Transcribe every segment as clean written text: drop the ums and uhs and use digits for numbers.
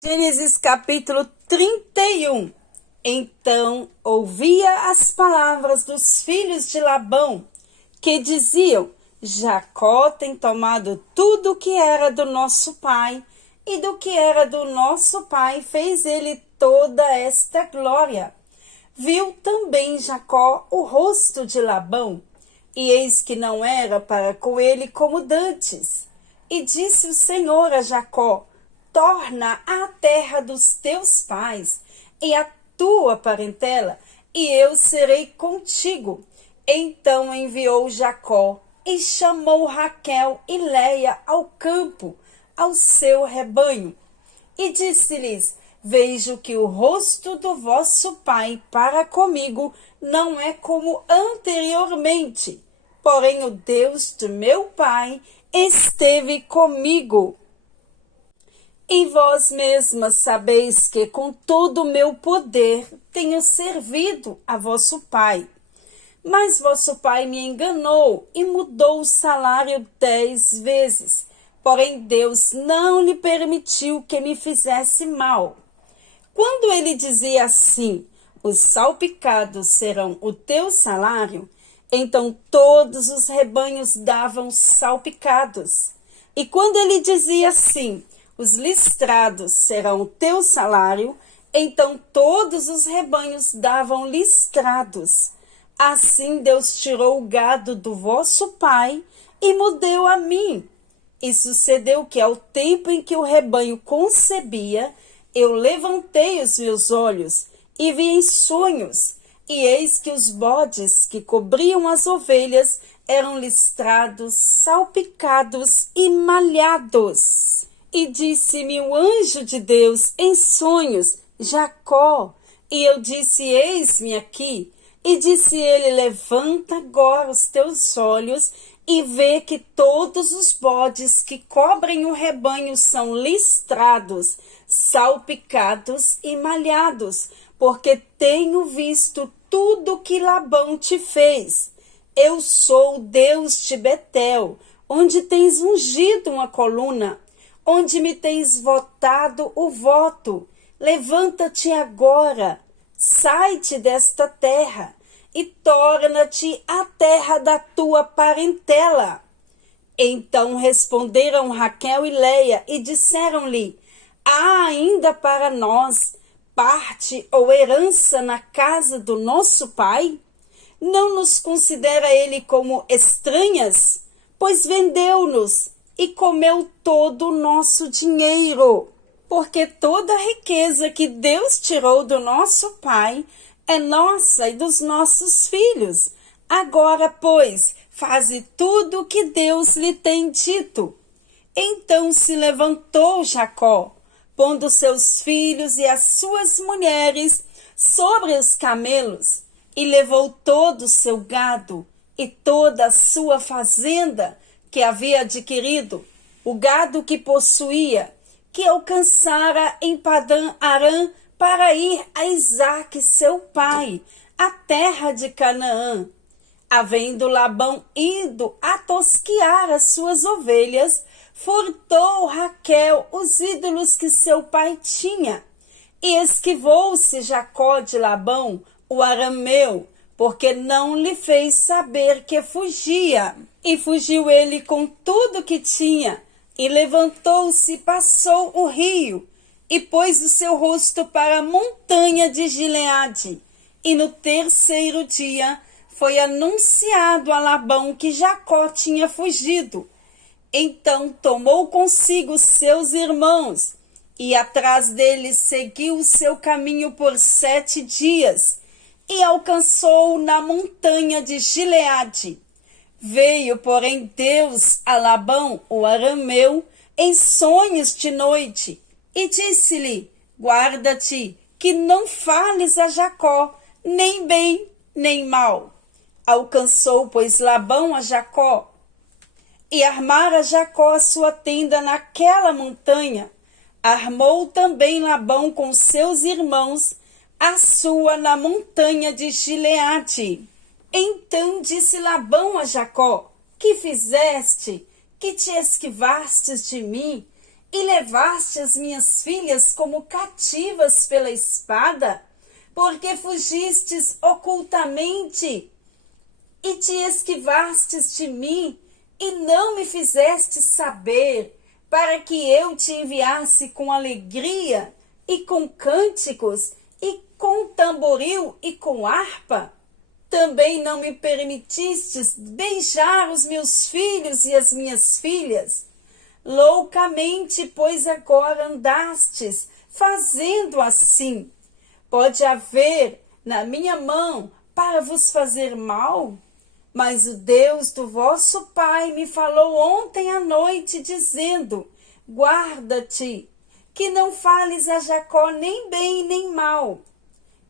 Gênesis capítulo 31. Então ouvia as palavras dos filhos de Labão, que diziam: Jacó tem tomado tudo o que era do nosso pai, e do que era do nosso pai fez ele toda esta glória. Viu também Jacó o rosto de Labão, e eis que não era para com ele como dantes. E disse o Senhor a Jacó: torna à terra dos teus pais e à tua parentela, e eu serei contigo. Então enviou Jacó e chamou Raquel e Léia ao campo, ao seu rebanho. E disse-lhes: vejo que o rosto do vosso pai para comigo não é como anteriormente, porém o Deus de meu pai esteve comigo. E vós mesmas sabeis que com todo o meu poder tenho servido a vosso pai. Mas vosso pai me enganou e mudou o salário 10 vezes. Porém Deus não lhe permitiu que me fizesse mal. Quando ele dizia assim: os salpicados serão o teu salário, então todos os rebanhos davam salpicados. E quando ele dizia assim: os listrados serão o teu salário, então todos os rebanhos davam listrados. Assim Deus tirou o gado do vosso pai e me deu a mim. E sucedeu que ao tempo em que o rebanho concebia, eu levantei os meus olhos e vi em sonhos, e eis que os bodes que cobriam as ovelhas eram listrados, salpicados e malhados. E disse-me o anjo de Deus em sonhos: Jacó. E eu disse: eis-me aqui. E disse ele: levanta agora os teus olhos e vê que todos os bodes que cobrem o rebanho são listrados, salpicados e malhados, porque tenho visto tudo que Labão te fez. Eu sou o Deus de Betel, onde tens ungido uma coluna, onde me tens votado o voto. Levanta-te agora, sai-te desta terra e torna-te à terra da tua parentela. Então responderam Raquel e Léia e disseram-lhe: há ainda para nós parte ou herança na casa do nosso pai? Não nos considera ele como estranhas? Pois vendeu-nos e comeu todo o nosso dinheiro. Porque toda a riqueza que Deus tirou do nosso pai é nossa e dos nossos filhos. Agora, pois, faze tudo o que Deus lhe tem dito. Então se levantou Jacó, pondo seus filhos e as suas mulheres sobre os camelos, e levou todo o seu gado e toda a sua fazenda que havia adquirido, o gado que possuía, que alcançara em Padã Arã, para ir a Isaque seu pai, a terra de Canaã. Havendo Labão ido atosquiar as suas ovelhas, furtou Raquel os ídolos que seu pai tinha. E esquivou-se Jacó de Labão, o arameu, porque não lhe fez saber que fugia. E fugiu ele com tudo que tinha, e levantou-se e passou o rio, e pôs o seu rosto para a montanha de Gileade. E no terceiro dia foi anunciado a Labão que Jacó tinha fugido. Então tomou consigo seus irmãos, e atrás deles seguiu o seu caminho por 7 dias, e alcançou na montanha de Gileade. Veio, porém, Deus a Labão, o arameu, em sonhos de noite, e disse-lhe: guarda-te, que não fales a Jacó, nem bem, nem mal. Alcançou, pois, Labão a Jacó, e armara Jacó a sua tenda naquela montanha. Armou também Labão com seus irmãos a sua na montanha de Gileade. Então disse Labão a Jacó: que fizeste, que te esquivastes de mim, e levaste as minhas filhas como cativas pela espada? Porque fugistes ocultamente e te esquivastes de mim e não me fizeste saber, para que eu te enviasse com alegria e com cânticos e com tamboril e com harpa? Também não me permitistes beijar os meus filhos e as minhas filhas. Loucamente, pois agora andastes, fazendo assim. Pode haver na minha mão para vos fazer mal? Mas o Deus do vosso pai me falou ontem à noite, dizendo: guarda-te, que não fales a Jacó nem bem nem mal.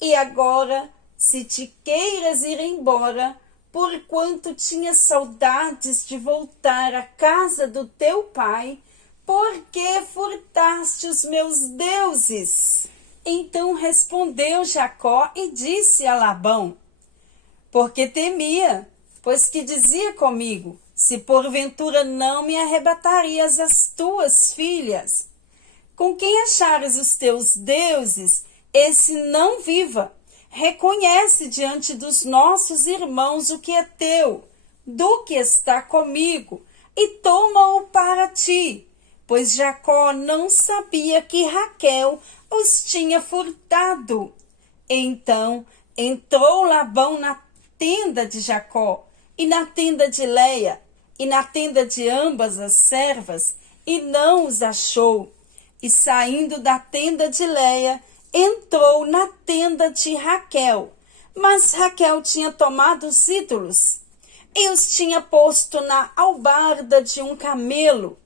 E agora, se te queiras ir embora, porquanto tinha saudades de voltar à casa do teu pai, porque furtaste os meus deuses? Então respondeu Jacó e disse a Labão: porque temia, pois que dizia comigo: se porventura não me arrebatarias as tuas filhas. Com quem achares os teus deuses, esse não viva. Reconhece diante dos nossos irmãos o que é teu, do que está comigo, e toma-o para ti. Pois Jacó não sabia que Raquel os tinha furtado. Então entrou Labão na tenda de Jacó, e na tenda de Leia, e na tenda de ambas as servas, e não os achou. E saindo da tenda de Leia, entrou na tenda de Raquel. Mas Raquel tinha tomado os ídolos, e os tinha posto na albarda de um camelo,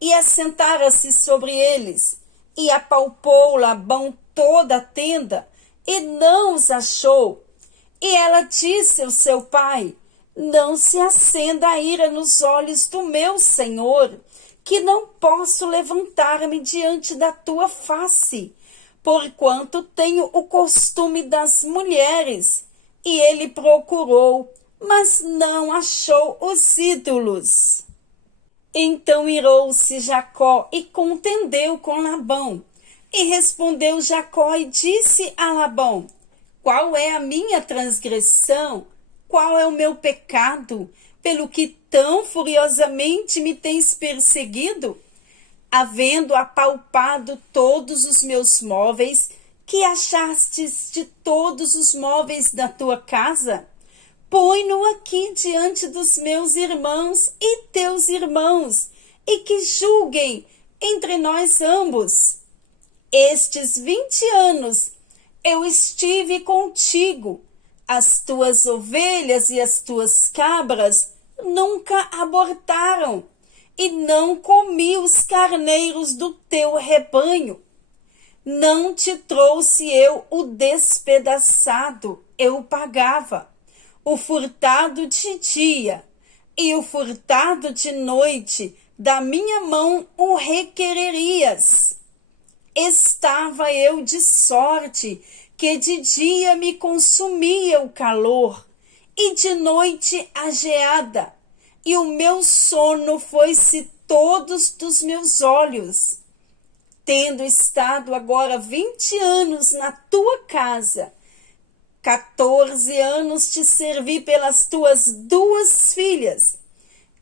e assentara-se sobre eles, e apalpou Labão toda a tenda, e não os achou. E ela disse ao seu pai: não se acenda a ira nos olhos do meu senhor, que não posso levantar-me diante da tua face, porquanto tenho o costume das mulheres. E ele procurou, mas não achou os ídolos. Então irou-se Jacó e contendeu com Labão. E respondeu Jacó e disse a Labão: qual é a minha transgressão? Qual é o meu pecado, pelo que tão furiosamente me tens perseguido? Havendo apalpado todos os meus móveis, que achastes de todos os móveis da tua casa? Põe-no aqui diante dos meus irmãos e teus irmãos, e que julguem entre nós ambos. Estes 20 anos eu estive contigo. As tuas ovelhas e as tuas cabras nunca abortaram, e não comi os carneiros do teu rebanho. Não te trouxe eu o despedaçado, eu pagava. O furtado de dia e o furtado de noite, da minha mão o requererias. Estava eu de sorte que de dia me consumia o calor, e de noite a geada, e o meu sono foi-se todos dos meus olhos. Tendo estado agora 20 anos na tua casa, 14 anos te servi pelas tuas 2 filhas,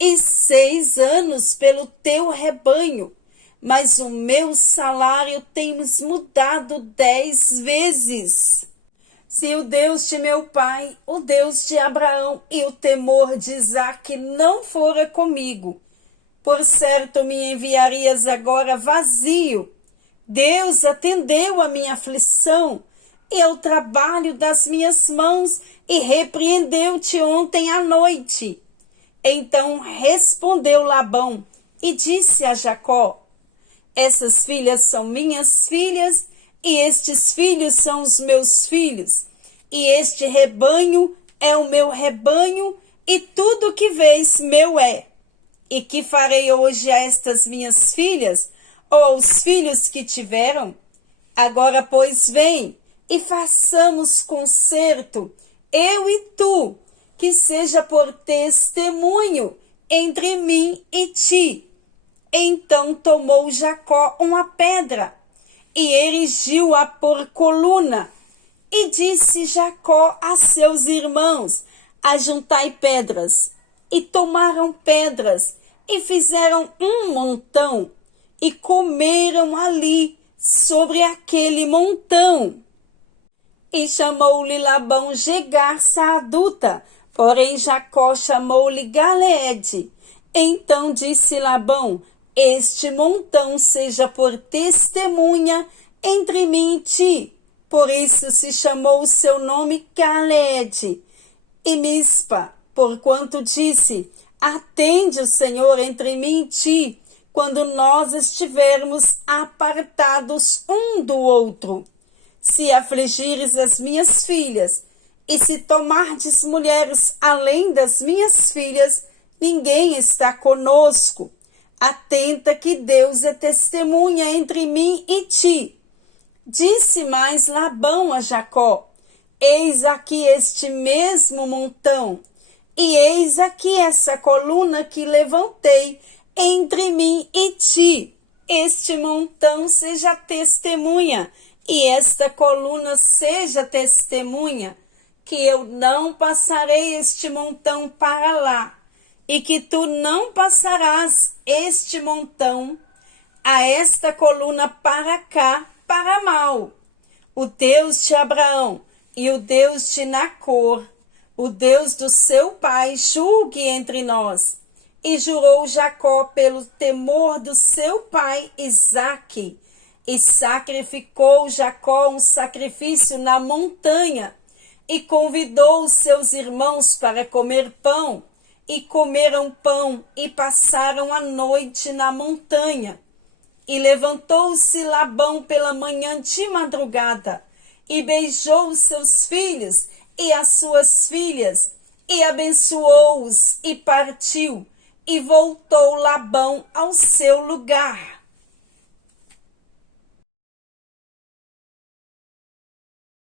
e 6 anos pelo teu rebanho, mas o meu salário tens mudado 10 vezes. Se o Deus de meu pai, o Deus de Abraão e o temor de Isaque não fora comigo, por certo me enviarias agora vazio. Deus atendeu a minha aflição e ao trabalho das minhas mãos, e repreendeu-te ontem à noite. Então respondeu Labão e disse a Jacó: essas filhas são minhas filhas, e estes filhos são os meus filhos, e este rebanho é o meu rebanho, e tudo que vês meu é. E que farei hoje a estas minhas filhas, ou aos filhos que tiveram? Agora, pois, vem, e façamos concerto, eu e tu, que seja por testemunho entre mim e ti. Então tomou Jacó uma pedra e erigiu-a por coluna. E disse Jacó a seus irmãos: ajuntai pedras. E tomaram pedras e fizeram um montão e comeram ali sobre aquele montão. E chamou-lhe Labão Jegar Saaduta, porém Jacó chamou-lhe Galeede. Então disse Labão: este montão seja por testemunha entre mim e ti. Por isso se chamou o seu nome Galeede. E Mispa, porquanto disse: atende o Senhor entre mim e ti, quando nós estivermos apartados um do outro. Se afligires as minhas filhas, e se tomardes mulheres além das minhas filhas, ninguém está conosco. Atenta que Deus é testemunha entre mim e ti. Disse mais Labão a Jacó: eis aqui este mesmo montão, e eis aqui essa coluna que levantei entre mim e ti. Este montão seja testemunha, e esta coluna seja testemunha, que eu não passarei este montão para lá, e que tu não passarás este montão a esta coluna para cá, para mal. O Deus de Abraão e o Deus de Nacor, o Deus do seu pai, julgue entre nós. E jurou Jacó pelo temor do seu pai Isaque. E sacrificou Jacó um sacrifício na montanha, e convidou os seus irmãos para comer pão. E comeram pão e passaram a noite na montanha. E levantou-se Labão pela manhã de madrugada, e beijou os seus filhos e as suas filhas, e abençoou-os, e partiu, e voltou Labão ao seu lugar.